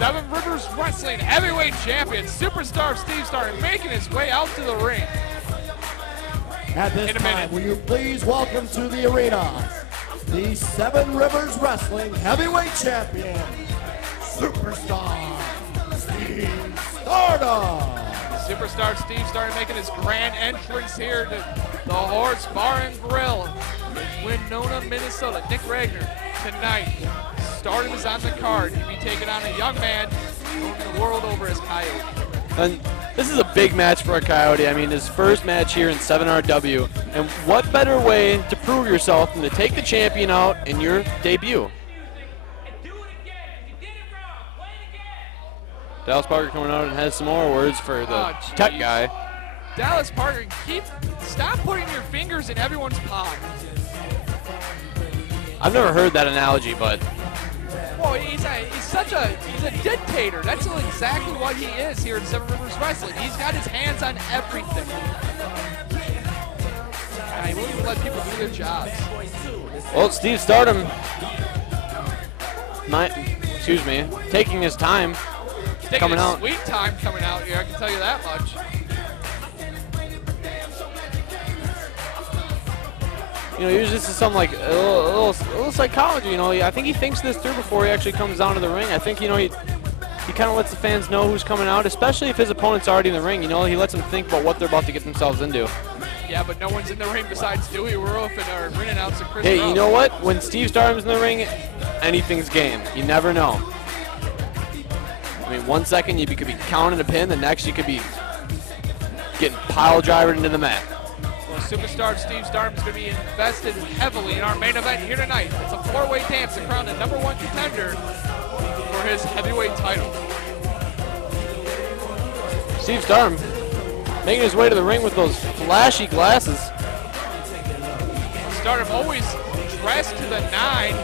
Seven Rivers Wrestling Heavyweight Champion, Superstar Steve Stardom, making his way out to the ring. At this time, will you please welcome to the arena the Seven Rivers Wrestling Heavyweight Champion, Superstar Steve Stardom. Superstar Steve Stardom making his grand entrance here to the Horse Bar and Grill in Winona, Minnesota. Nick Ragnar tonight. Stardom is on the card. He'll be taking on a young man known the world over as Coyote. And this is a big match for a Coyote. I mean, his first match here in 7RW. And what better way to prove yourself than to take the champion out in your debut? Dallas Parker coming out and has some more words for the tech guy. Dallas Parker, stop putting your fingers in everyone's pie. I've never heard that analogy, but well, he's a dictator. That's exactly what he is here in Seven Rivers Wrestling. He's got his hands on everything. And he won't even let people do their jobs. Well, Steve Stardom, taking his time. Taking a sweet time coming out here, I can tell you that much. You know, usually this is something like a little psychology, you know. I think he thinks this through before he actually comes down to the ring. I think, you know, he kind of lets the fans know who's coming out, especially if his opponent's already in the ring. You know, he lets them think about what they're about to get themselves into. Yeah, but no one's in the ring besides Dewey Roof and our ring announcer, Chris Hey, Rowe. you know what? When Steve Stardom's in the ring, anything's game. You never know. I mean, 1 second you could be counting a pin, the next you could be getting pile drivered into the mat. Well, Superstar Steve Stardom is going to be invested heavily in our main event here tonight. It's a four-way dance to crown the #1 contender for his heavyweight title. Steve Stardom making his way to the ring with those flashy glasses. Stardom always dressed to the nine.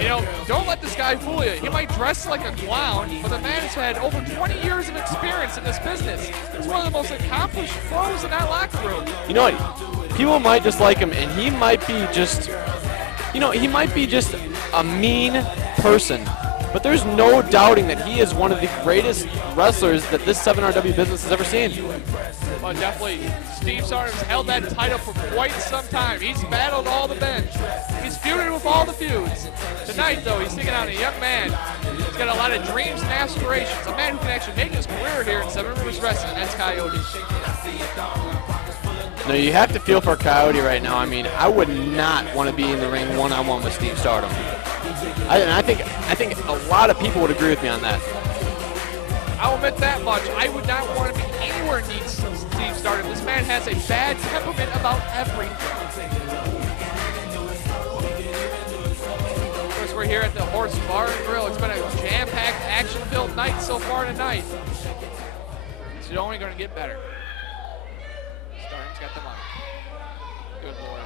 You know, don't let this guy fool you. He might dress like a clown, but the man has had over 20 years of experience in this business. He's one of the most accomplished pros in that locker room. You know what? People might dislike him, and he might be just, you know, he might be just a mean person. But there's no doubting that he is one of the greatest wrestlers that this 7RW business has ever seen. Well, definitely, Steve Stardom's held that title for quite some time. He's battled all the bench. He's feuded with all the feuds. Tonight, though, he's taking on a young man. He's got a lot of dreams and aspirations. A man who can actually make his career here in Seven Rivers Wrestling. That's Coyote. No, you have to feel for Coyote right now. I mean, I would not want to be in the ring one-on-one with Steve Stardom. I think a lot of people would agree with me on that. I'll admit that much. I would not want to be anywhere near Steve Stardom. This man has a bad temperament about everything. Of course, we're here at the Horse Bar and Grill. It's been a jam-packed, action-filled night so far tonight. It's only going to get better. Stardom's got the mic. Good boy.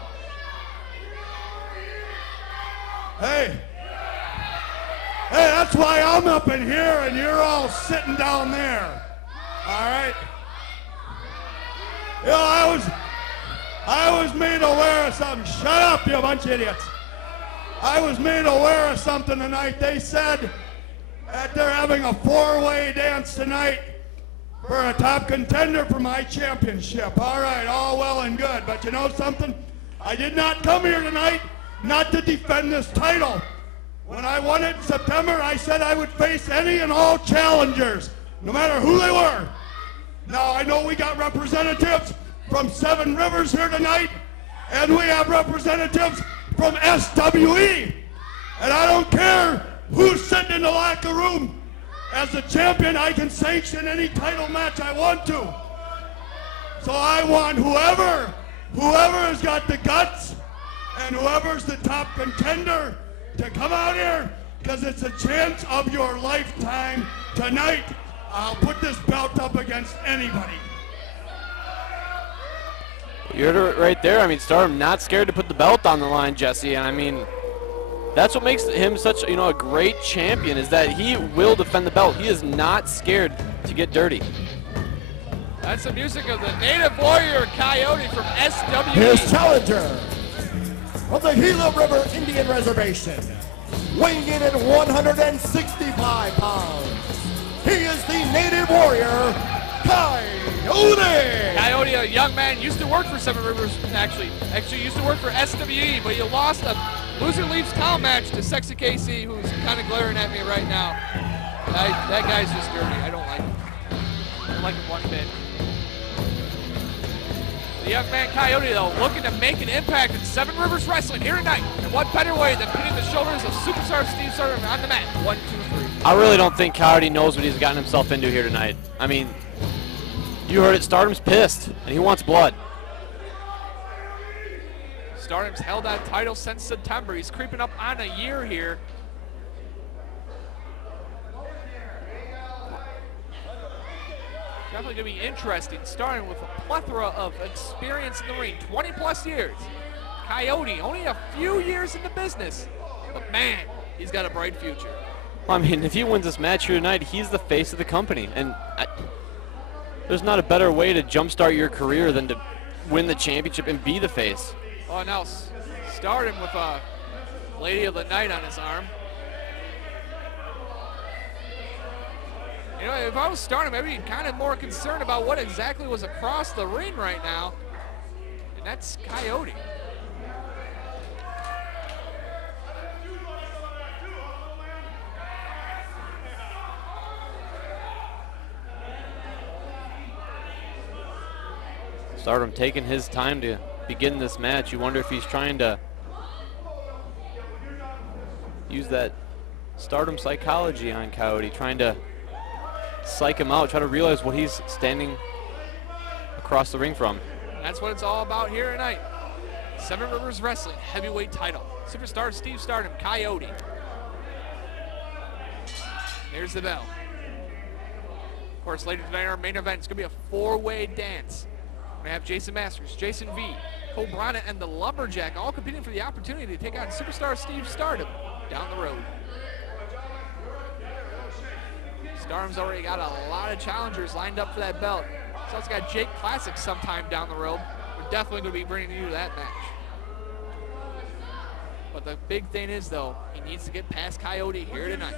Hey, that's why I'm up in here and you're all sitting down there. All right? You know, I was made aware of something. Shut up, you bunch of idiots. I was made aware of something tonight. They said that they're having a four-way dance tonight for a top contender for my championship. All right, all well and good. But you know something? I did not come here tonight not to defend this title. When I won it in September, I said I would face any and all challengers, no matter who they were. Now, I know we got representatives from Seven Rivers here tonight, and we have representatives from SWE. And I don't care who's sitting in the locker room. As a champion, I can sanction any title match I want to. So I want whoever has got the guts and whoever's the top contender to come out here, because it's a chance of your lifetime tonight. I'll put this belt up against anybody. You heard it right there. I mean, Stardom not scared to put the belt on the line, Jesse. And I mean, that's what makes him such, you know, a great champion, is that he will defend the belt. He is not scared to get dirty. That's the music of the Native Warrior Coyote from SWE. His challenger, from the Gila River Indian Reservation, weighing in at 165 pounds. He is the native warrior, Coyote! Coyote, a young man, used to work for Seven Rivers, actually used to work for SWE, but he lost a loser leaves town match to Sexy KC, who's kind of glaring at me right now. That guy's just dirty. I don't like him. I don't like him one bit. The young man Coyote, though, looking to make an impact in Seven Rivers Wrestling here tonight. And what better way than pitting the shoulders of superstar Steve Stardom on the mat? 1, 2, 3. I really don't think Coyote knows what he's gotten himself into here tonight. I mean, you heard it, Stardom's pissed, and he wants blood. Stardom's held that title since September. He's creeping up on a year here. Definitely going to be interesting, starting with a plethora of experience in the ring, 20-plus years. Coyote, only a few years in the business, but man, he's got a bright future. Well, I mean, if he wins this match here tonight, he's the face of the company, and there's not a better way to jumpstart your career than to win the championship and be the face. Oh, now Stardom with a Lady of the Night on his arm. You know, if I was Stardom, I'd be kind of more concerned about what exactly was across the ring right now, and that's Coyote. Stardom taking his time to begin this match. You wonder if he's trying to use that Stardom psychology on Coyote, trying to psych him out, try to realize what he's standing across the ring from. That's what it's all about here tonight. Seven Rivers Wrestling heavyweight title. Superstar Steve Stardom, Coyote. There's the bell. Of course, later tonight, our main event is going to be a four-way dance. We have Jason Masters, Jason V, Cole Brana, and the Lumberjack all competing for the opportunity to take on Superstar Steve Stardom down the road. Stardom's already got a lot of challengers lined up for that belt. So it's got Jake Classic sometime down the road. We're definitely going to be bringing you to that match. But the big thing is, though, he needs to get past Coyote here tonight.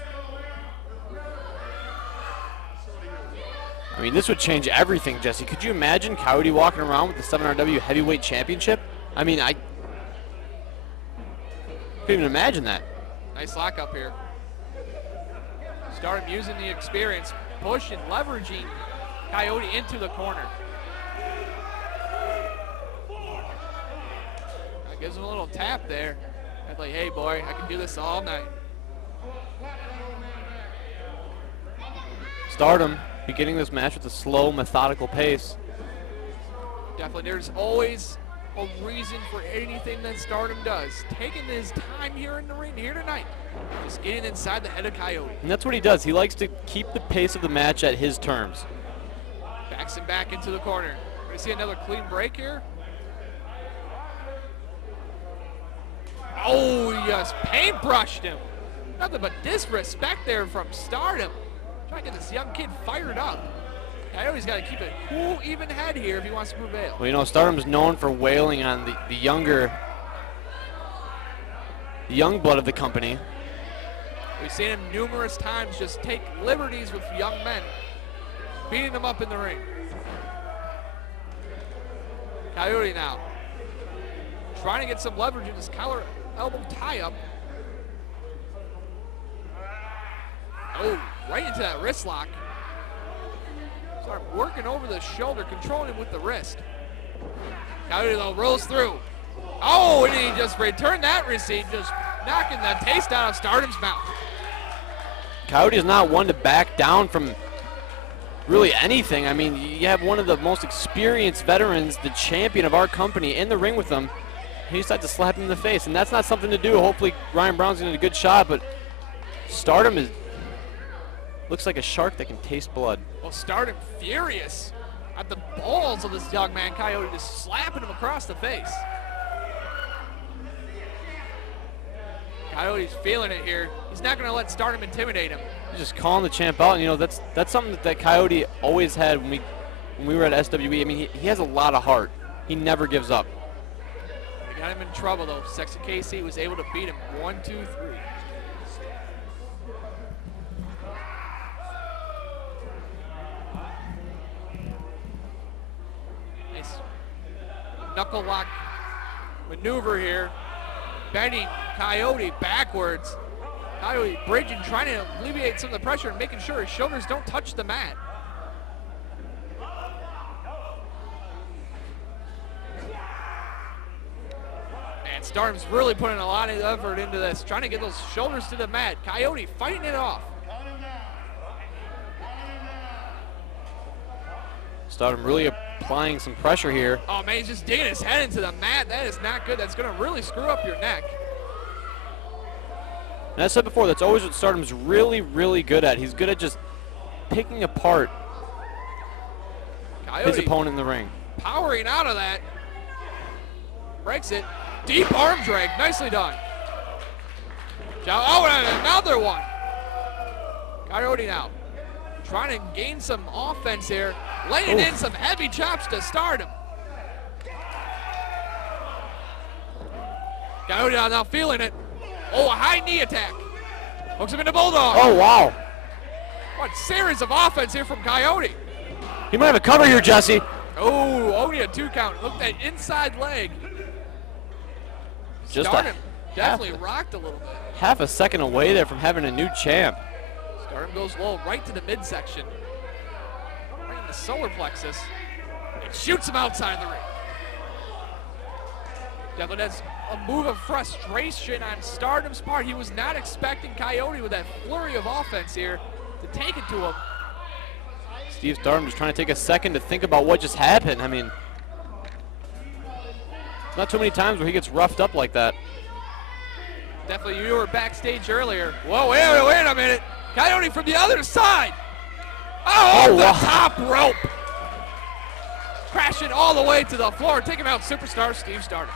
I mean, this would change everything, Jesse. Could you imagine Coyote walking around with the 7RW Heavyweight Championship? I mean, I couldn't even imagine that. Nice lock up here. Stardom using the experience, pushing, leveraging Coyote into the corner. That gives him a little tap there. That's like, hey boy, I can do this all night. Stardom beginning this match with a slow, methodical pace. Definitely, there's always a reason for anything that Stardom does. Taking his time here in the ring here tonight. Just getting inside the head of Coyote. And that's what he does. He likes to keep the pace of the match at his terms. Backs him back into the corner. We're going to see another clean break here. Oh, he just paintbrushed him. Nothing but disrespect there from Stardom. Trying to get this young kid fired up. Coyote's got to keep a cool, even head here if he wants to prevail. Well, you know, Stardom's known for wailing on the young blood of the company. We've seen him numerous times just take liberties with young men, beating them up in the ring. Coyote now trying to get some leverage in his collar elbow tie-up. Oh, right into that wrist lock. Start working over the shoulder, controlling him with the wrist. Coyote though rolls through. Oh, and he just returned that receipt, just knocking the taste out of Stardom's mouth. Coyote is not one to back down from really anything. I mean, you have one of the most experienced veterans, the champion of our company, in the ring with him. He decided to slap him in the face, and that's not something to do. Hopefully Ryan Brown's gonna get a good shot, but Stardom looks like a shark that can taste blood. Well, Stardom furious at the balls of this young man, Coyote, just slapping him across the face. Coyote's feeling it here. He's not going to let Stardom intimidate him. He's just calling the champ out, and you know that's something that Coyote always had when we were at SWE. I mean, he has a lot of heart. He never gives up. They got him in trouble, though. Sexy KC was able to beat him 1, 2, 3. Nice knuckle lock maneuver here. Bending Coyote backwards. Coyote bridging, trying to alleviate some of the pressure and making sure his shoulders don't touch the mat. And Stardom's really putting a lot of effort into this, trying to get those shoulders to the mat. Coyote fighting it off. Stardom really applying some pressure here. Oh man, he's just digging his head into the mat. That is not good. That's going to really screw up your neck. And as I said before, that's always what Stardom's really, really good at. He's good at just picking apart his opponent in the ring. Powering out of that. Breaks it. Deep arm drag. Nicely done. Oh, and another one. Coyote now. Trying to gain some offense here. Laying in some heavy chops to Stardom. Coyote now feeling it. Oh, a high knee attack. Hooks him into Bulldog. Oh, wow. What series of offense here from Coyote. He might have a cover here, Jesse. Oh, only a 2 count. Look at that inside leg. Just Stardom definitely rocked a little bit. Half a second away there from having a new champ. Stardom goes low right to the midsection. Right in the solar plexus. And shoots him outside the ring. Definitely has a move of frustration on Stardom's part. He was not expecting Coyote with that flurry of offense here to take it to him. Steve Stardom just trying to take a second to think about what just happened. I mean, not too many times where he gets roughed up like that. Definitely, you were backstage earlier. Whoa, wait a minute. Coyote from the other side. Oh, the top rope. Crashing all the way to the floor, taking out superstar Steve Stardom.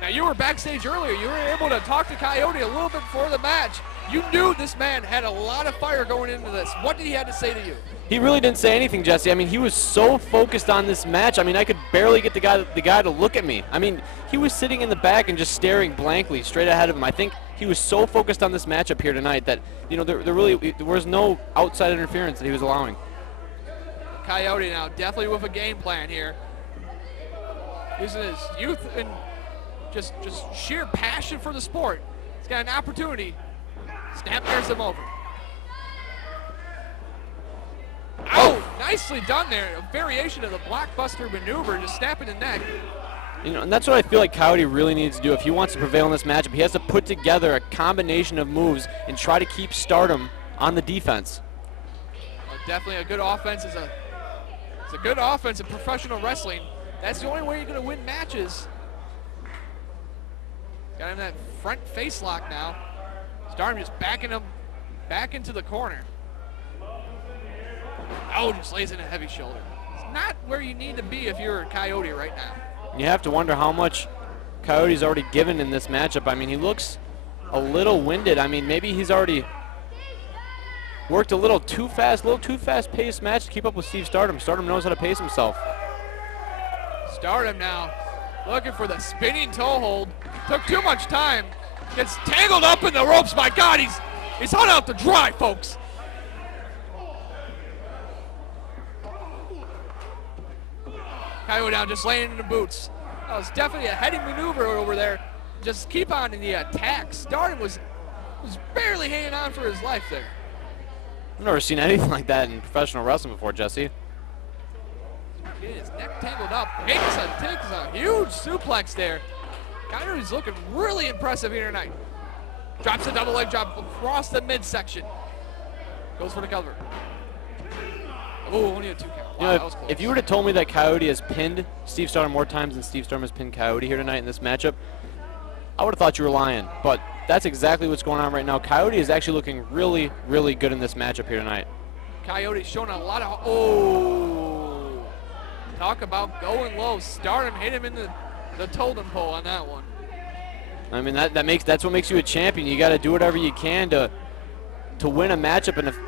Now, you were backstage earlier. You were able to talk to Coyote a little bit before the match. You knew this man had a lot of fire going into this. What did he have to say to you? He really didn't say anything, Jesse. I mean, he was so focused on this match. I mean, I could barely get the guy to look at me. I mean, he was sitting in the back and just staring blankly straight ahead of him. I think he was so focused on this matchup here tonight that, you know, there was no outside interference that he was allowing. Coyote now definitely with a game plan here. Using his youth and just sheer passion for the sport. He's got an opportunity. Snap airs him over. Oh, nicely done there. A variation of the blockbuster maneuver, just snapping the neck. You know, and that's what I feel like Coyote really needs to do. If he wants to prevail in this matchup, he has to put together a combination of moves and try to keep Stardom on the defense. Definitely a good offense. It's a good offense in professional wrestling. That's the only way you're going to win matches. Got him that front face lock now. Stardom just backing him back into the corner. Oh, just lays in a heavy shoulder. It's not where you need to be if you're a Coyote right now. You have to wonder how much Coyote's already given in this matchup. I mean, he looks a little winded. I mean, maybe he's already worked a little too fast-paced match to keep up with Steve Stardom. Stardom knows how to pace himself. Stardom now looking for the spinning toe hold. Took too much time. Gets tangled up in the ropes. My God, he's hung out to dry, folks. Coyote now just laying in the boots. That was definitely a heading maneuver over there. Just keep on in the attack. Stardom was barely hanging on for his life there. I've never seen anything like that in professional wrestling before, Jesse. Getting his neck tangled up. Takes a huge suplex there. Coyote's looking really impressive here tonight. Drops a double leg drop across the midsection. Goes for the cover. Oh, only a 2 count. Wow, that was close. If you would have told me that Coyote has pinned Steve Stardom more times than Steve Stardom has pinned Coyote here tonight in this matchup, I would have thought you were lying. But that's exactly what's going on right now. Coyote is actually looking really, really good in this matchup here tonight. Coyote's showing a lot of, oh. Talk about going low. Stardom hit him in the totem pole on that one. I mean, that's what makes you a champion. You got to do whatever you can to win a matchup, and if